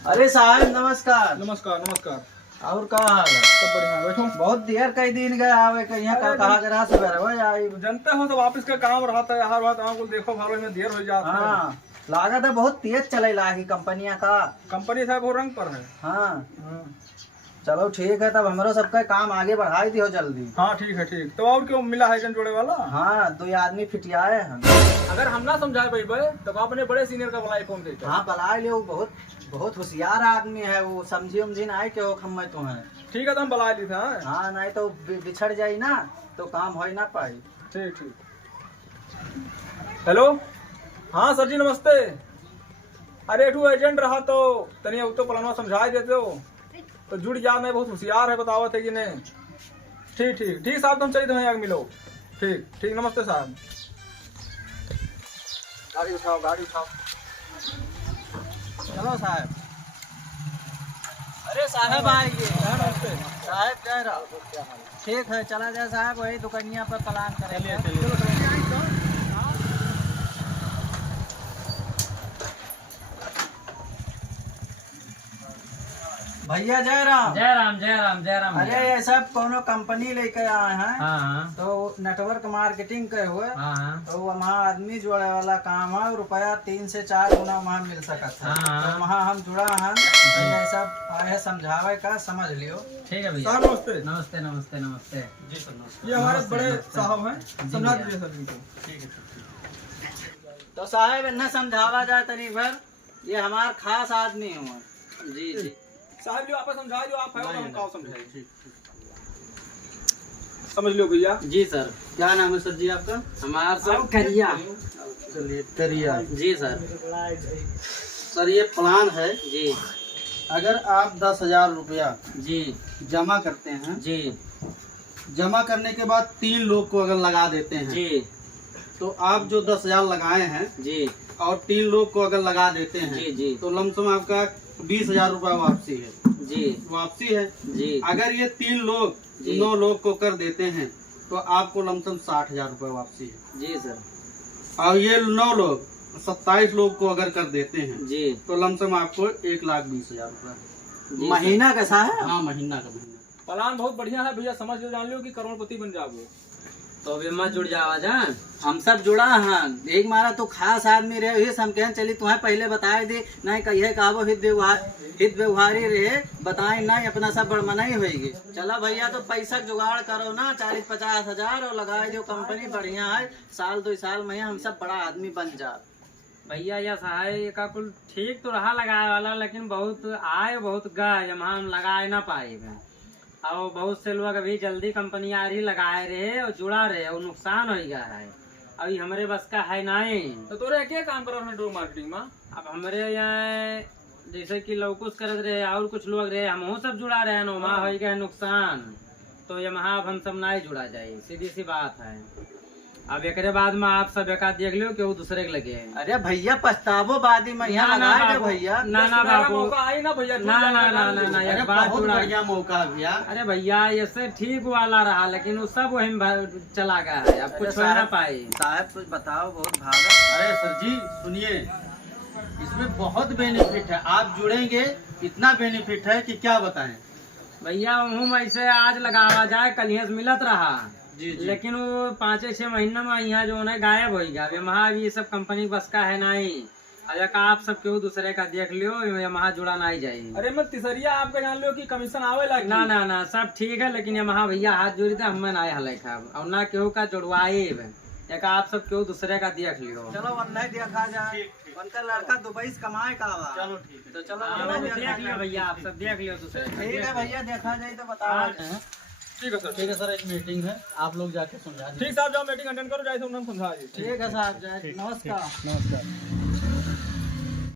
अरे साहब नमस्कार। नमस्कार नमस्कार। और का हाल है? सब बढ़िया, बैठो। बहुत देर कई दिन गए आवे के यहाँ का कहा करा से बरवा आई। जनते हो तो ऑफिस का काम रहता है, हर बात आपको देखो भालो में देर हो जाता है। हाँ लागत है बहुत तेज चले लागी कंपनियां का। कंपनी साहब वो रंग पर है। हाँ चलो ठीक है, तब हमारो सबका काम आगे बढ़ाई दियो जल्दी। हाँ ठीक है ठीक। तो और क्यों मिला है जन जोड़े वाला? हाँ 2 आदमी फिटियाए हैं। अगर हम ना समझाए भाई तो आपने बड़े सीनियर का बुलाई फोन देते। हाँ बला लियो, बहुत बहुत होशियार आदमी है वो, समझी उमझी ना आए के हो खम्मे तो है। ठीक है तो हम बुला ली था। हाँ नहीं तो बिछड़ जाई ना तो काम हो ना पाई। ठीक ठीक। हेलो हाँ सर जी नमस्ते। अरे एठू एजेंट रहा तो तनिया तो प्लानवा समझा देते हो तो जुड़ जा। मैं बहुत होशियार है, बतावत है कि नहीं। ठीक ठीक ठीक साहब, तुम चलिए तुम्हें आगे मिलो। ठीक ठीक नमस्ते साहब। गाड़ी उठाओ गाड़ी उठाओ। चलो साहब। अरे साहब आइए। नमस्ते साहब कह रहा ठीक है, चला जाए साहब, वही दुकानिया पर प्लान करेंगे। भैया जय राम। जय राम जय राम जय राम। अरे ये सब कोनो कंपनी लेकर आए हैं। हाँ तो नेटवर्क मार्केटिंग के हुए। हाँ तो वहाँ आदमी जोड़े वाला काम है, रुपया 3 से 4 गुना वहाँ मिल सकता है। हाँ। तो वहाँ हम जुड़ा हैं, तो ये सब आए समझावे का, समझ लियो। ठीक है भैया। साहब नमस्ते। नमस्ते नमस्ते नमस्ते। जी सर। ये हमारे नमस्ते, बड़े नमस्ते। साहब हैं, जी समझा भैया। दीजिए सर जी को। ठीक है। तो साहब इन्हें समझावा जाए तनी भर, ये हमार खास आदमी हुआ। जी जी साहब जो आप समझा जो आप है हम काव समझाए। समझ लो भैया। जी सर। क्या नाम है सर जी आपका? हमारा सब करिया। चलिए करिया। जी सर। सर ये प्लान है, जी अगर आप 10,000 रुपया जी जमा करते हैं, जी जमा करने के बाद 3 लोग को अगर लगा देते हैं, जी तो आप जो 10,000 लगाए हैं जी और 3 लोग को अगर लगा देते हैं, जी जी तो लमसम आपका 20,000 रुपया वापसी है। जी वापसी है। जी अगर ये 3 लोग जी। 9 लोग को कर देते हैं तो आपको लमसम 60,000 रुपया वापसी है। जी सर। और ये 9 लोग 27 लोग को अगर कर देते हैं जी तो लमसम आपको 1,20,000 रुपया जी महीना कैसा है? हाँ महीना का महीना। प्लान बहुत बढ़िया है भैया, समझ लो, जान लो कि करोड़पति बन जाओगे। तो अभी मत जुड़ जावा जान। हम सब जुड़ा हैं, एक मारा तो खास आदमी रहे, ये हम कहें चली तुम्हें पहले बताए दे नहीं कहिए कहो हित व्यवहारी रहे, बताए नहीं अपना सब बड़मनाई होगी। चला भैया तो पैसा जुगाड़ करो ना, 40-50 हजार और लगाए जो कंपनी बढ़िया है, साल 2 साल में हम सब बड़ा आदमी बन जा। भैया यह सहाय का कुल ठीक तो रहा लगाए वाला, लेकिन बहुत आए बहुत गए, जहाँ हम लगाए ना पाए। और बहुत से लोग अभी जल्दी कंपनी आ रही लगाए रहे और जुड़ा रहे और नुकसान हो गया है। अभी हमारे बस का है नहीं। तो तोरे क्या काम करो नेटवर्क मार्केटिंग में? अब हमारे यहाँ जैसे कि लोग कुछ करत रहे और कुछ लोग रहे, हम सब जुड़ा रहे ना, वहाँ हो गया नुकसान। तो ये वहाँ अब हम सब नहीं जुड़ा जाए, सीधी सी बात है। अब एक बाद में आप सब एक देख लो कि वो दूसरे के लगे। अरे भैया पछतावो बादी में यहाँ ना, ना लगाए बाबू, भैया। ना ना बाबू, मौका आई ना भैया। ना ना ना ना ना अरे एक बात बहुत जुड़ा। बढ़िया मौका भैया। अरे भैया ये से ठीक वाला रहा, लेकिन वो सब वही में चला गया है, अब कुछ हो ना पाए। साहब कुछ बताओ, बहुत भागा। अरे सर जी सुनिए, इसमें बहुत बेनिफिट है, आप जुड़ेंगे इतना बेनिफिट है कि क्या बताएं। भैया हम ऐसे आज लगावा जाए, कल से मिलत रहा। जी जी। लेकिन वो 5-6 महीना में यहाँ जो है गायब हो गया। वहाँ भी ये सब कंपनी बस का है नहीं। अगर आप सब क्यों दूसरे का देख लियो, वहाँ जुड़ा नहीं जाए। अरे मैं तीसरिया आपका जान लो कि कमीशन आवे लगी। ना ना ना सब ठीक है, लेकिन वहाँ भैया हाथ जोड़ी थे, हमें ना हल और ना केहू का जुड़वाए। एक आप सब क्यों दूसरे का देख लियो। चलो वन्ना देखा जाए, उनका लड़का दुबई से कमाए का हुआ। चलो ठीक है, तो चलो वन्ना देख लियो भैया, आप सब देख लियो दूसरे का। ठीक है भैया, देखा जाए तो बताओ। ठीक है सर। ठीक है सर, एक मीटिंग है, आप लोग जाके समझा दीजिए। ठीक साहब, जाओ मीटिंग अटेंड करो, जाए तो उन्होंने समझा दीजिए। ठीक है साहब, नमस्कार। नमस्कार।